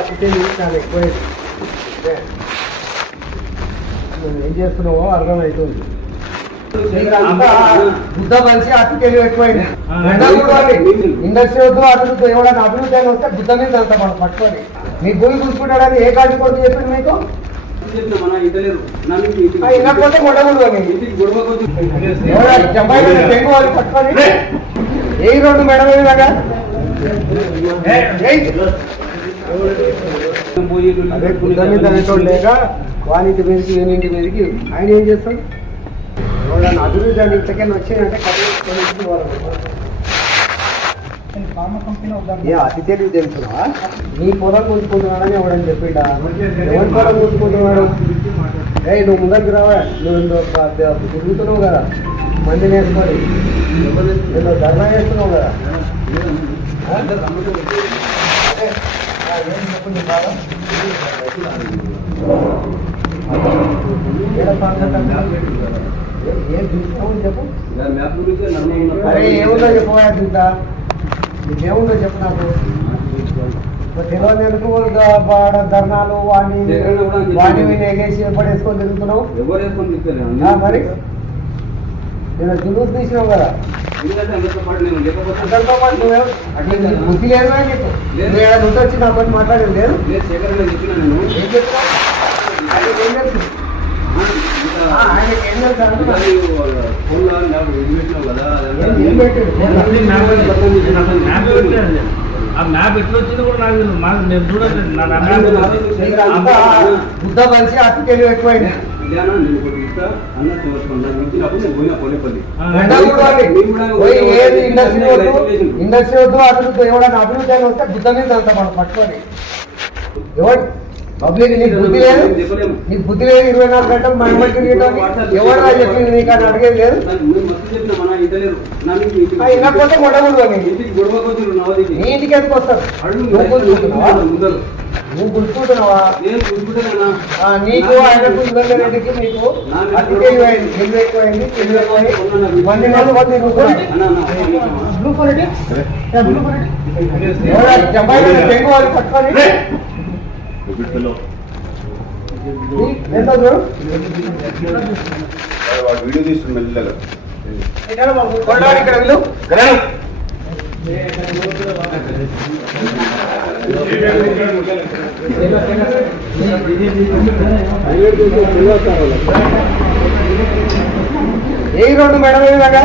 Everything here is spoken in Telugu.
అతిథి చాలా ఎక్కువ ఏం చేస్తున్నావో అర్థమవుతుంది. బుద్ధ మనిషి అతిథి ఎక్కువైంది. ఇండస్ట్రీ వద్దు అభివృద్ధి ఎవరైనా అభివృద్ధి అని వస్తే బుద్ధ మీద అంత మనం పట్టుకొని మీ భూమి చూసుకుంటాడని ఏ కాటి కొడుకు చెప్పింది మీకు? ఇనకపోతే గొడవలు తెంగు వాళ్ళు పట్టుకొని ఏ రోడ్డు మేడం ఇలాగా అదే బుద్ధ మీద అనేటోడు లేక వానింటి మీదకి ఈయనింటి మీదకి ఆయన ఏం చేస్తాడు? ఎవరైనా అభివృద్ధి అని ఇంతకైనా వచ్చిందంటే ఏ అతి తెలివి తెలుసుకున్నావా? నీ పొలం కూర్చుకుంటున్నాడని ఎవడని చెప్పిండా? ఎవరి పొలం కూర్చుకుంటున్నాడు? నువ్వు ముందరికి రావా? నువ్వు తిరుగుతున్నావు కదా మంది నేర్చుకొని, నువ్వు ధర్నా చేస్తున్నావు కదా. ఏం చెప్పింది బాగా ఏం చూస్తావు చెప్పు. అరే ఏముందో చెప్పవా చూద్దా, నీకేముందో చెప్పు నాకు. తెలియదు ధర్నాలు వాడిని ఎగేసి పడేసుకొని తిరుగుతున్నావు. మరి నేను జులూస్ తీసినావు కదా, అందరితో పాటు బుద్ధి లేదు అని చెప్పు. నువ్వు వచ్చి నా పని మాట్లాడేది లేదు. ఏం చెప్తావు? ఆయనకి ఏం తెలుసు? ఆయనకి ఏం తెలుసు అంటున్నా? ఏం పెట్టాడు? ఆ మ్యాప్ ఎట్లా వచ్చింది కూడా నాకు నేను చూడండి. బుద్ధ మనిషి అతి తెలివి ఎక్కువైంది. ఇండస్ట్రీ వద్దు అభివృద్ధి ఎవరైనా అభివృద్ధి అని వస్తే బుద్ధ మీద అంత మనం పట్టుకొని ఎవరు పబ్లిక్ నీకు బుద్ధి లేదు. నీకు బుద్ధి లేదు. 24 గంటలు మన మట్టి ఎవరు చెప్పింది నీకు అని అడిగేది లేదు. ఇనకపోతే గొడవలు నీ ఇంటికి ఎందుకు వస్తారు? నువ్వు గుర్తుకుంటున్నావా? నీకు ఆయనకు రెడ్డికి నీకు అతి ఎక్కువైంది. తెలుగు ఎక్కువైంది. తెలుగు ఎక్కువైంది. ఇవన్నీ తెంగు వాళ్ళు పట్టుకొని వీడియో తీసుకుని మెల్లగా ఇక్కడ వీళ్ళు ఏ రోడ్డు మేడం ఇలాగా